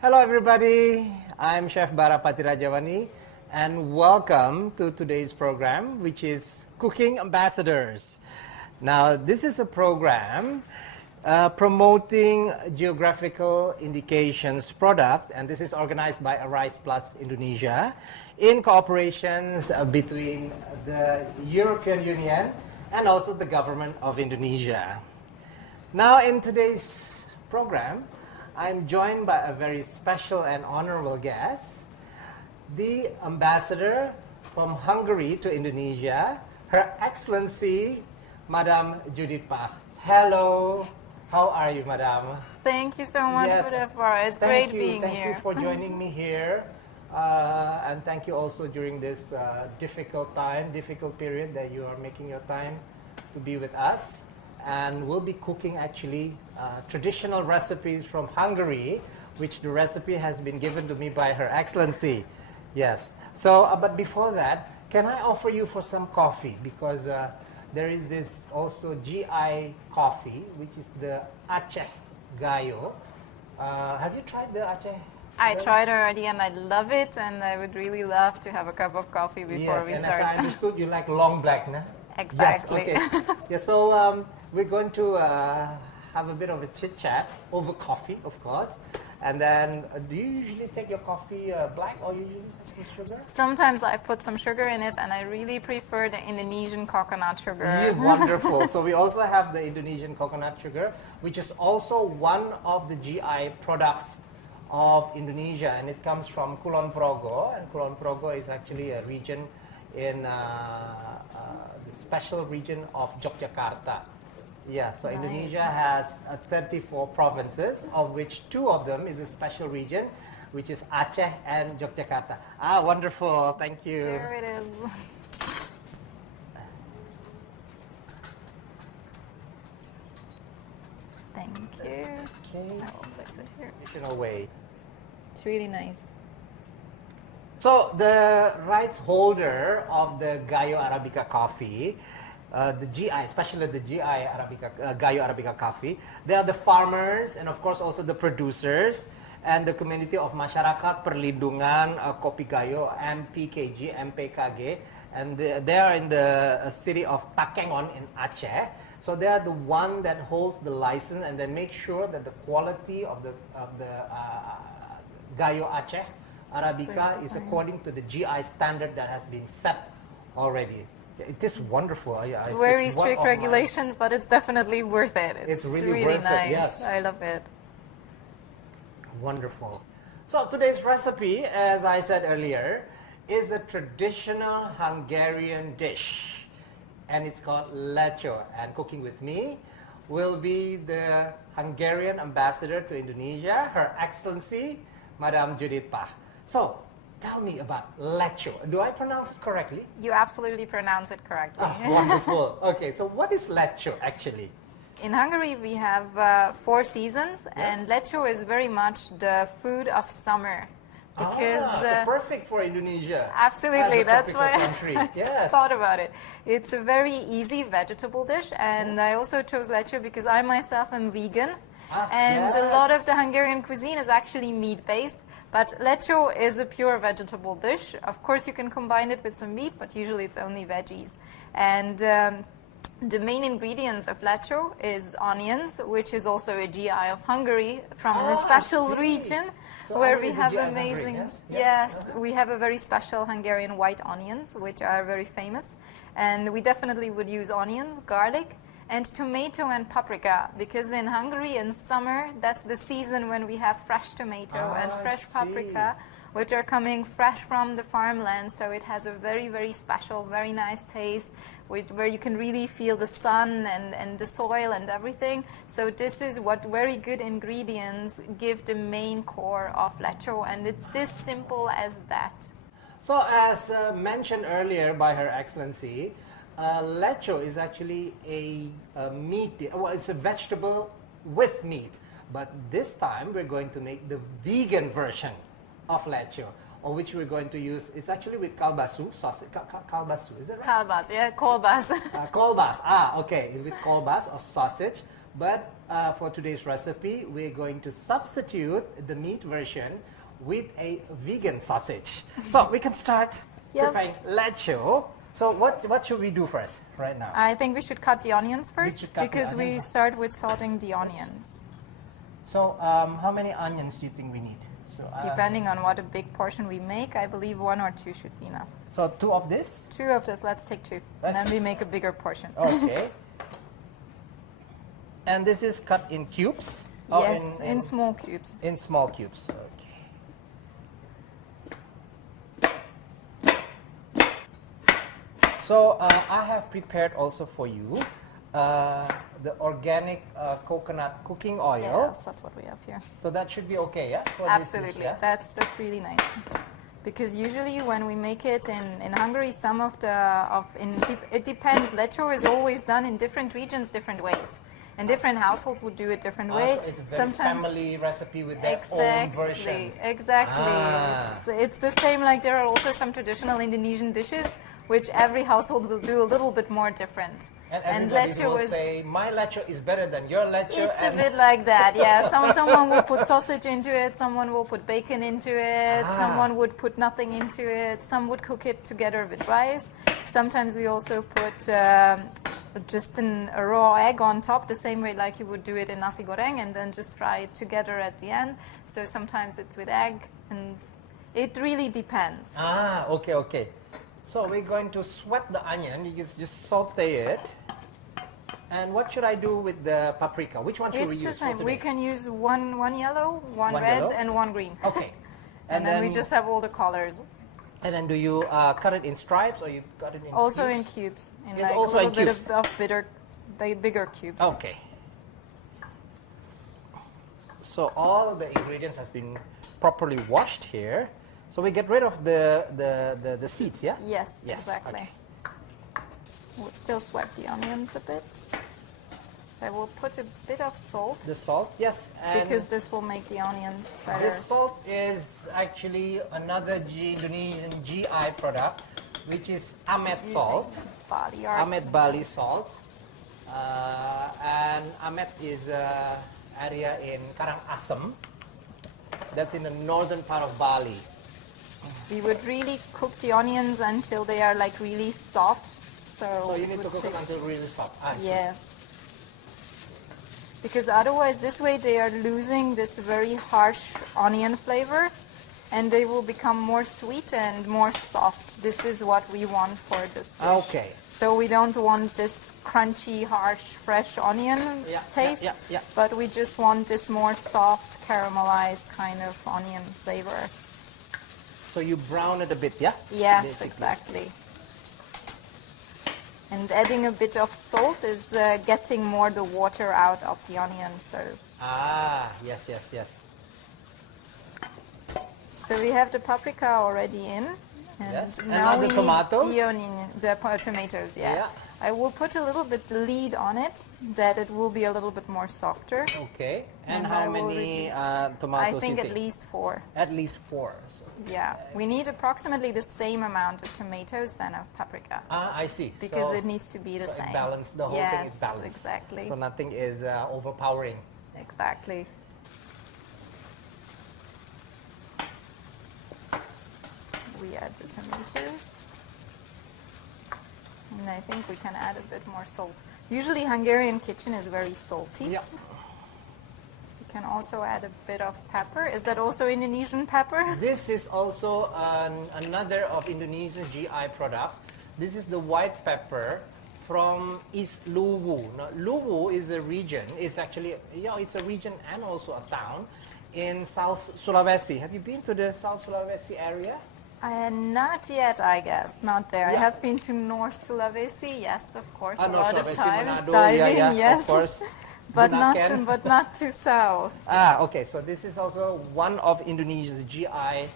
Hello everybody, I'm Chef Barapati Rajawani and welcome to today's program, which is Cooking Ambassadors. Now this is a program promoting geographical indications products, and this is organized by Arise Plus Indonesia in cooperations between the European Union and also the government of Indonesia. Now in today's program, I'm joined by a very special and honorable guest, the Ambassador from Hungary to Indonesia, Her Excellency, Madame Judith Pach. Hello, how are you, Madame? Thank you so much, Budapar. It's great being here. Thank you for joining me here, and thank you also during this difficult period that you are making your time to be with us. And we'll be cooking actually traditional recipes from Hungary, which the recipe has been given to me by Her Excellency. Yes. So, but before that, can I offer you for some coffee? Because there is this also GI coffee, which is the Aceh Gayo. Have you tried the Aceh? I tried already and I love it, and I would really love to have a cup of coffee before we start. Yes, and as I understood, you like long black, no? Exactly. Yes, okay. Yeah, so we're going to have a bit of a chit-chat over coffee, of course. And then, do you usually take your coffee black or usually some sugar? Sometimes I put some sugar in it, and I really prefer the Indonesian coconut sugar. Yeah, wonderful. So we also have the Indonesian coconut sugar, which is also one of the GI products of Indonesia, and it comes from Kulon Progo, and Kulon Progo is actually a region in the special region of Yogyakarta. Yeah, so nice. Indonesia has 34 provinces, of which 2 of them is a special region, which is Aceh and Yogyakarta. Ah, wonderful. Thank you. There it is. Thank you. Okay. I will place it here. Traditional way. It's really nice. So the rights holder of the Gayo Arabica coffee, the GI, especially the GI Arabica, Gayo Arabica coffee, they are the farmers and of course also the producers and the community of Masyarakat Perlindungan Kopi Gayo, MPKG, MPKG, and they are in the city of Takengon in Aceh. So they are the one that holds the license and they make sure that the quality of the Gayo Aceh Arabica is according to the GI standard that has been set already. It is wonderful. It's very strict regulations, but it's definitely worth it. It's really worth nice. It, yes. I love it. Wonderful. So today's recipe, as I said earlier, is a traditional Hungarian dish, and it's called lecho. And cooking with me will be the Hungarian ambassador to Indonesia, Her Excellency, Madame Judith Pach. So, tell me about lecho. Do I pronounce it correctly? You absolutely pronounce it correctly. Oh, wonderful. Okay, so what is lecho actually? In Hungary, we have 4 seasons, yes. And lecho is very much the food of summer. Because so perfect for Indonesia. Absolutely, that's why I thought about it. It's a very easy vegetable dish, and I also chose lecho because I myself am vegan, and a lot of the Hungarian cuisine is actually meat-based. But lecho is a pure vegetable dish. Of course, you can combine it with some meat, but usually it's only veggies. And the main ingredients of lecho is onions, which is also a GI of Hungary from a special region where we have amazing. Yes, we have a very special Hungarian white onions, which are very famous. And we definitely would use onions, garlic, and tomato and paprika, because in Hungary in summer, that's the season when we have fresh tomato and fresh paprika, which are coming fresh from the farmland. So it has a very, very special, very nice taste, where you can really feel the sun and the soil and everything. So this is what very good ingredients give the main core of lecho, and it's this simple as that. So as mentioned earlier by Her Excellency, lecho is actually a meat, well, it's a vegetable with meat. But this time we're going to make the vegan version of lecho, or which we're going to use. It's actually with kalbasu, sausage, kalbasu, is it right? Kalbas, yeah, kolbas. Kolbas, okay, with kolbas or sausage. But for today's recipe, we're going to substitute the meat version with a vegan sausage. So we can start Yes. preparing lecho. So what should we do first right now? I think we should cut the onions first should cut the because we onions. start with salting the onions. So how many onions do you think we need? So, Depending on what a big portion we make, I believe 1 or 2 should be enough. so 2 of this? 2 of this, let's take 2. And then we make a bigger portion. Okay. And this is cut in cubes? Oh, Yes, in small cubes. in small cubes. Okay. So I have prepared also for you the organic coconut cooking oil. Yes, that's what we have here. So that should be okay, yeah? For this dish, Absolutely, yeah? that's really nice. Because usually when we make it in Hungary, some of it depends. Lecho is always done in different regions, different ways, and different households would do it different way. So it's a very family recipe with their own versions. Exactly. Ah. It's the same. Like there are also some traditional Indonesian dishes which every household will do a little bit more different. And everybody will say, my lecho is better than your lecho. It's a bit like that, yeah. Someone will put sausage into it, someone will put bacon into it, someone would put nothing into it, some would cook it together with rice. Sometimes we also put just a raw egg on top, the same way like you would do it in nasi goreng, and then just fry it together at the end. So sometimes it's with egg, and it really depends. Okay, okay. So we're going to sweat the onion. You just saute it. And what should I do with the paprika? Which one should we It's use? the same. for We today? can use one yellow, one One red, yellow? and one green. Okay. And then we just have all the colors. And then do you cut it in stripes or you cut it in Also cubes? in cubes. In It's like also a little in bit cubes. of bigger cubes. Okay. So all the ingredients have been properly washed here. So we get rid of the seeds, yeah? Yes, Yes, exactly. okay. We'll still swipe the onions a bit. I will put a bit of salt The salt, yes. And because this will make the onions better. this salt is actually another Indonesian GI product, which is Amet Using salt. Bali Amet Bali salt. And Amet is an area in Karangasem. That's in the northern part of Bali. We would really cook the onions until they are like really soft. So you it need to would cook it take- until really soft. I see. Yes. Because otherwise, this way they are losing this very harsh onion flavor and they will become more sweet and more soft. This is what we want for this dish. Okay. So we don't want this crunchy, harsh, fresh onion Yeah, taste, yeah. but we just want this more soft, caramelized kind of onion flavor. So you brown it a bit, yeah? Yes, Basically. exactly. And adding a bit of salt is getting more the water out of the onion. Yes, yes, yes. So we have the paprika already in, and Yes, and now now we the need tomatoes? the tomatoes. Yeah. Yeah. I will put a little bit lead on it, that it will be a little bit more softer. Okay. And And how I will many reduce- tomatoes I think you at least 4. At least 4. So. Yeah, we need approximately the same amount of tomatoes than of paprika I see. because So- it needs to be the so same. it balance, the whole thing is Yes, balanced. exactly. So nothing is overpowering. Exactly. We add the tomatoes. And I think we can add a bit more salt. Usually Hungarian kitchen is very salty. Yeah. We can also add a bit of pepper. Is that also Indonesian pepper? This is also another of Indonesian GI products. This is the white pepper from East Luwu. Now, Luwu is a region. It's actually, it's a region and also a town in South Sulawesi. Have you been to the South Sulawesi area? Not yet, I guess. Not there. I Yeah. have been to North Sulawesi, yes, of course, a North lot of Sulawesi, times Manado, diving, yeah, yes, of course. but Bunaken. not to south. Okay, so this is also one of Indonesia's GI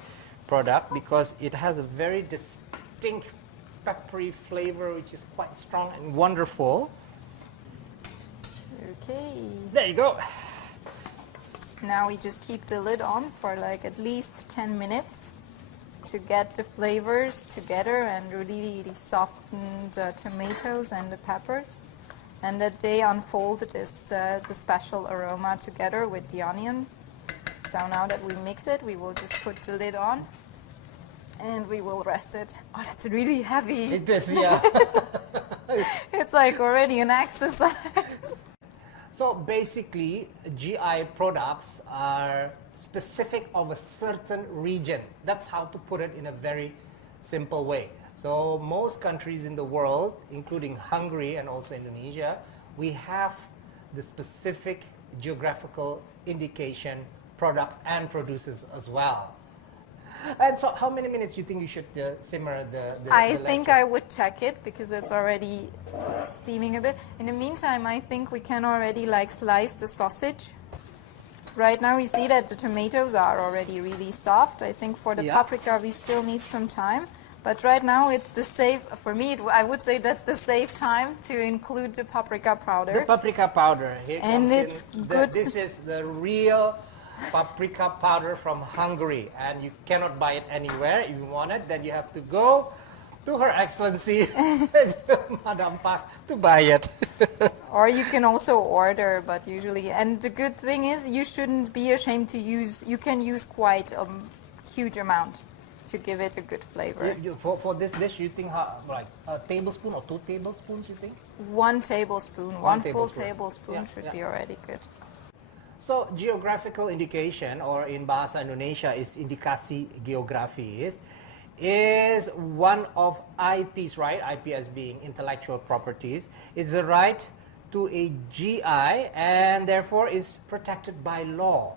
product because it has a very distinct peppery flavor which is quite strong and wonderful. Okay. There you go. Now we just keep the lid on for like at least 10 minutes to get the flavors together and really soften the tomatoes and the peppers. and that they unfold this the special aroma together with the onions. So now that we mix it, we will just put the lid on and we will rest it. Oh, that's really heavy. It is, yeah. It's like already an exercise. So basically, GI products are specific of a certain region. That's how to put it in a very simple way. So most countries in the world, including Hungary and also Indonesia, we have the specific geographical indication products and producers as well. And so how many minutes do you think you should simmer the I the think leche? I would check it because it's already steaming a bit. In the meantime, I think we can already like slice the sausage. Right now we see that the tomatoes are already really soft. I think for the Yeah. paprika we still need some time. But right now it's the safe, for me I would say that's the safe time to include the paprika powder. The paprika powder. Here And comes it's in good. This is the real paprika powder from Hungary, and you cannot buy it anywhere. If you want it, then you have to go to Her Excellency, Madame Park, to buy it. Or you can also order, but usually, and the good thing is you shouldn't be ashamed to use, you can use quite a huge amount to give it a good flavor. For this dish, you think like a tablespoon or 2 tablespoons, you think? 1 tablespoon, one full tablespoon. tablespoon Yeah, should yeah. be already good. So geographical indication, or in Bahasa Indonesia is indikasi geografis, is one of IPs, right? IP as being intellectual properties. It's the right to a GI and therefore is protected by law.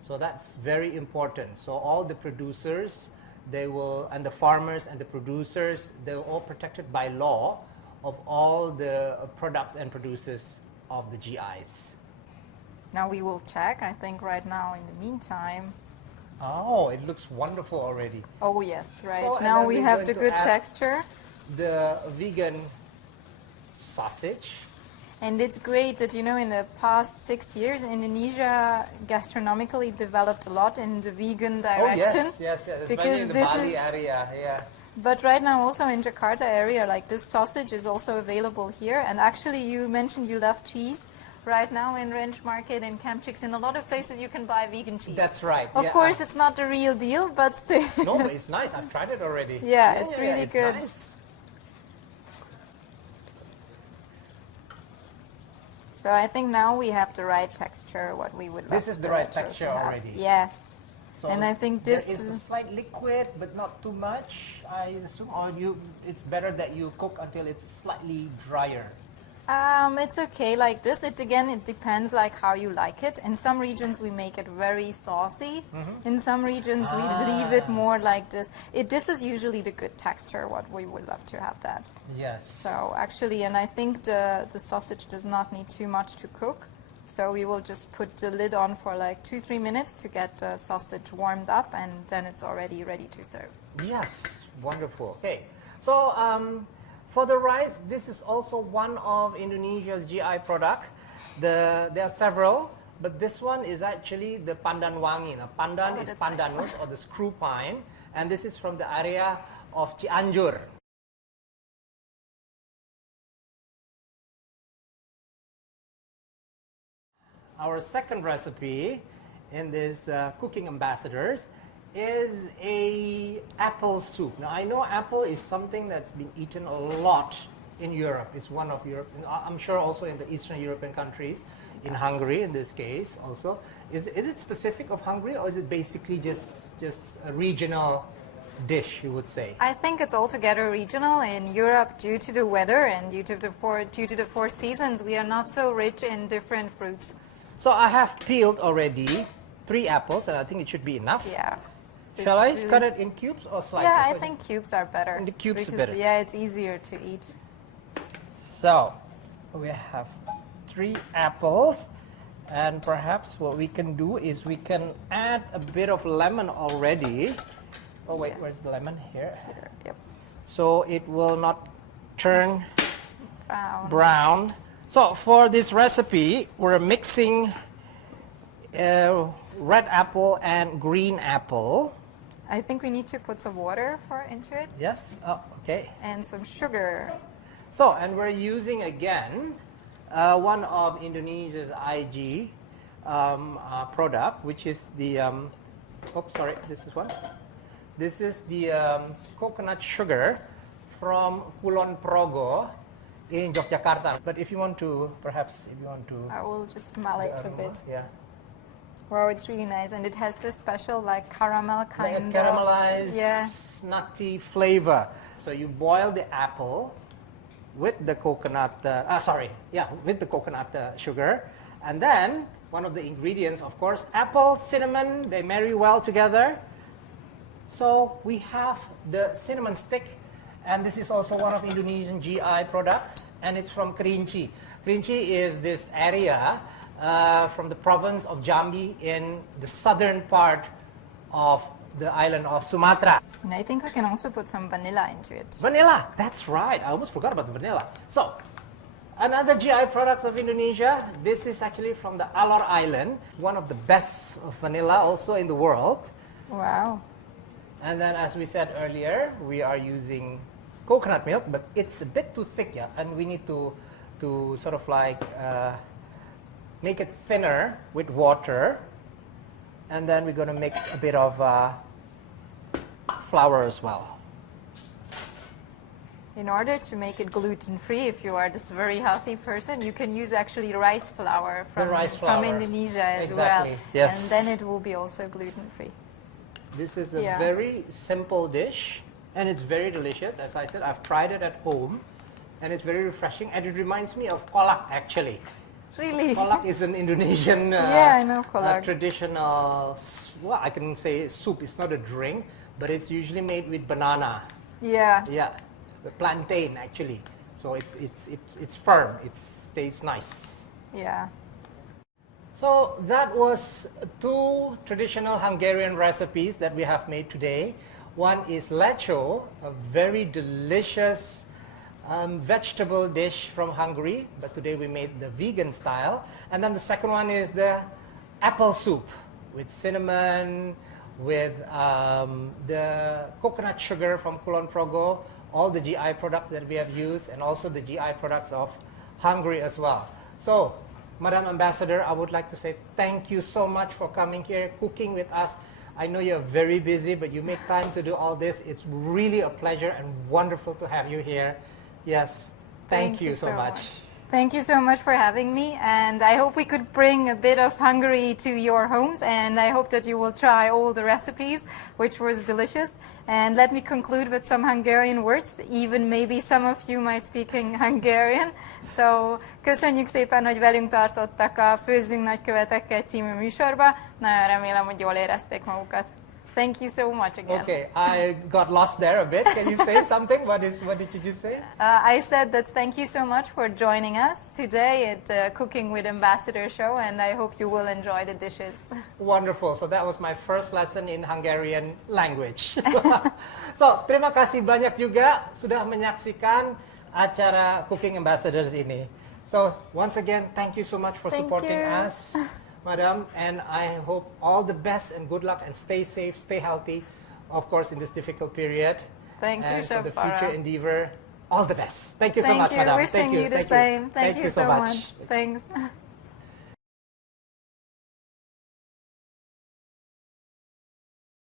So that's very important. So all the producers, they will, and the farmers and the producers, they're all protected by law of all the products and producers of the GIs. Now we will check, I think right now in the meantime. Oh, it looks wonderful already. Oh yes, right. So, and now then we we're have going the to good add texture. The vegan sausage. And it's great that, you know, in the past 6 years, Indonesia gastronomically developed a lot in the vegan direction. Oh, yes, especially Because in the this Bali is- area, yeah. But right now also in Jakarta area, like this sausage is also available here. And actually you mentioned you love cheese. Right now in Ranch Market and Camp Chicks, in a lot of places you can buy vegan cheese. That's right. Of yeah. course, it's not the real deal, but still. No, but it's nice. I've tried it already. Yeah, it's really it's good. Nice. So I think now we have the right texture, what we would love. This is the right texture to have. already. Yes. So And I think this there is a slight liquid, but not too much. I assume, or it's better that you cook until it's slightly drier. It's okay like this. It depends like how you like it. In some regions we make it very saucy. In some regions we leave it more like this. This is usually the good texture, what we would love to have that. Yes. So actually, and I think the sausage does not need too much to cook. So we will just put the lid on for like 2-3 minutes to get the sausage warmed up, and then it's already ready to serve. Yes, wonderful. Okay, so for the rice, this is also one of Indonesia's GI product. There are several, but this one is actually the pandan wangi. Now, pandan is that's pandanus or the screw pine, and this is from the area of Cianjur. Our second recipe in this cooking ambassadors is a apple soup. Now I know apple is something that's been eaten a lot in Europe. It's one of Europe. I'm sure also in the Eastern European countries, in Hungary in this case also. Is it specific of Hungary, or is it basically just a regional dish, you would say? I think it's altogether regional. In Europe, due to the weather and due to the four seasons, we are not so rich in different fruits. So I have peeled already 3 apples, and I think it should be enough. Yeah. Shall I It's really- cut it in cubes or slices? Yeah, I What do you- think cubes are better. The cubes are because, better. Yeah, it's easier to eat. So we have 3 apples, and perhaps what we can do is we can add a bit of lemon already. Oh wait, Yeah. where's the lemon? Here. Here, yep. So it will not turn Brown. brown. So for this recipe, we're mixing red apple and green apple. I think we need to put some water into it Yes. Oh, okay. and some sugar. So, and we're using again one of Indonesia's IG product, which is the, oops, sorry, this is one. This is the coconut sugar from Kulon Progo in Yogyakarta. But if you want to, perhaps, if you want to... I will just smell it a bit. Yeah. Wow, it's really nice. And it has this special, like, caramel kind like a caramelized, yeah, nutty flavor. So you boil the apple with the coconut, with the coconut sugar. And then, one of the ingredients, of course, apple, cinnamon, they marry well together. So we have the cinnamon stick, and this is also one of Indonesian GI product, and it's from Kerinci. Kerinci is this area from the province of Jambi in the southern part of the island of Sumatra. And I think we can also put some vanilla into it. Vanilla, that's right. I almost forgot about the vanilla. So, another GI products of Indonesia. This is actually from the Alor Island, one of the best vanilla also in the world. Wow. And then, as we said earlier, we are using coconut milk, but it's a bit too thick, yeah, and we need to sort of like make it thinner with water. And then we're going to mix a bit of flour as well. In order to make it gluten-free, if you are this very healthy person, you can use actually rice flour from Indonesia as exactly. well. Yes. And then it will be also gluten-free. This is a very simple dish, and it's very delicious. As I said, I've tried it at home, and it's very refreshing, and it reminds me of kolak, actually. Really? Kolak is an Indonesian yeah, I know kolak. Traditional, well, I can say soup. It's not a drink, but it's usually made with banana. Yeah. Yeah, the plantain, actually. So it's firm. It stays nice. Yeah. So that was two traditional Hungarian recipes that we have made today. One is lecho, a very delicious vegetable dish from Hungary, but today we made the vegan style. And then the second one is the apple soup with cinnamon, with the coconut sugar from Kulon Progo, all the GI products that we have used, and also the GI products of Hungary as well. So, Madam Ambassador, I would like to say thank you so much for coming here, cooking with us. I know you're very busy, but you make time to do all this. It's really a pleasure and wonderful to have you here. Yes, thank you so much. Thank you so much for having me, and I hope we could bring a bit of Hungary to your homes, and I hope that you will try all the recipes, which was delicious. And let me conclude with some Hungarian words, even maybe some of you might speak in Hungarian. So, köszönjük szépen, hogy velünk tartottak a Főzzünk nagykövetekkel című műsorba. Nagyon remélem, hogy jól érezték magukat. Thank you so much again. Okay, I got lost there a bit. Can you say something? What did you just say? I said that thank you so much for joining us today at Cooking with Ambassador show, and I hope you will enjoy the dishes. Wonderful. So that was my first lesson in Hungarian language. So, terima kasih banyak juga sudah menyaksikan acara Cooking Ambassadors ini. So, once again, thank you so much for supporting us, Madam, and I hope all the best and good luck, and stay safe, stay healthy, of course, in this difficult period. Thank you, and for the Chef future Bara. endeavor, all the best. Thank you so much, Thank you. Madam. Wishing you the same. Thank you so much. Thanks.